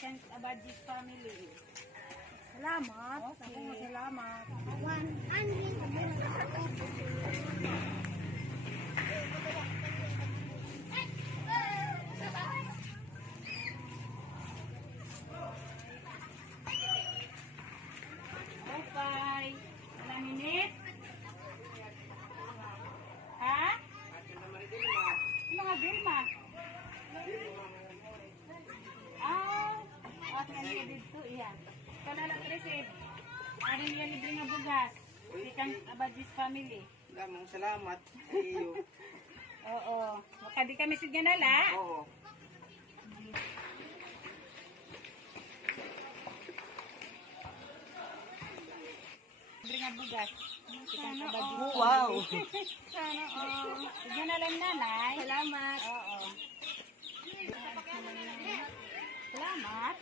Second Abadis family. Salamat. Okay. Ako salamat. 100. Okay. Ilang minit? Ha? Mga Vilma. At nga niya dito, iya. Kalalang receive. Ano niya libre nga bugas? Second Abadis family. Damang salamat. Iyo. Oo. Baka di kami sigyan nala. Oo. Libre nga bugas. Second Abadis Oh, wow. Sana Sigyan na lang nanay. Salamat. Oo. Salamat.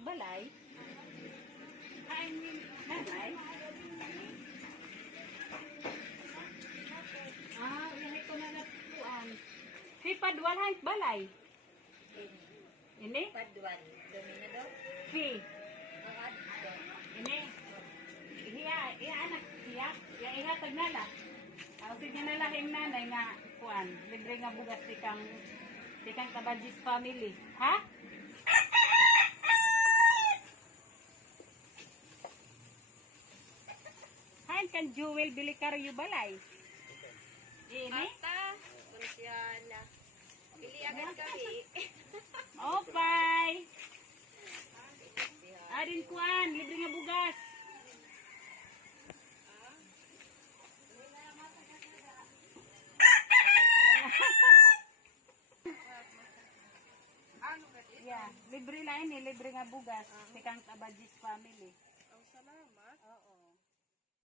Balay? I mean, balay? Ilahay ko na natuan. Si Padwal hay balay? Ini? Padwan. Dominado. Si? Ang Ini? Iya anak, iya tagnala. Sige na lahing nanay nga, kuan, libre nga bugas tikang Kabadis family. Ha? Han kan Jewel bili karyo balay. Ini? Ata. Konsyala. Pili agad kami. Okay. Adin kuan, libre nga bugas. Yeah, libre lang ini, libre nga bugas. Tikang Kabadis family.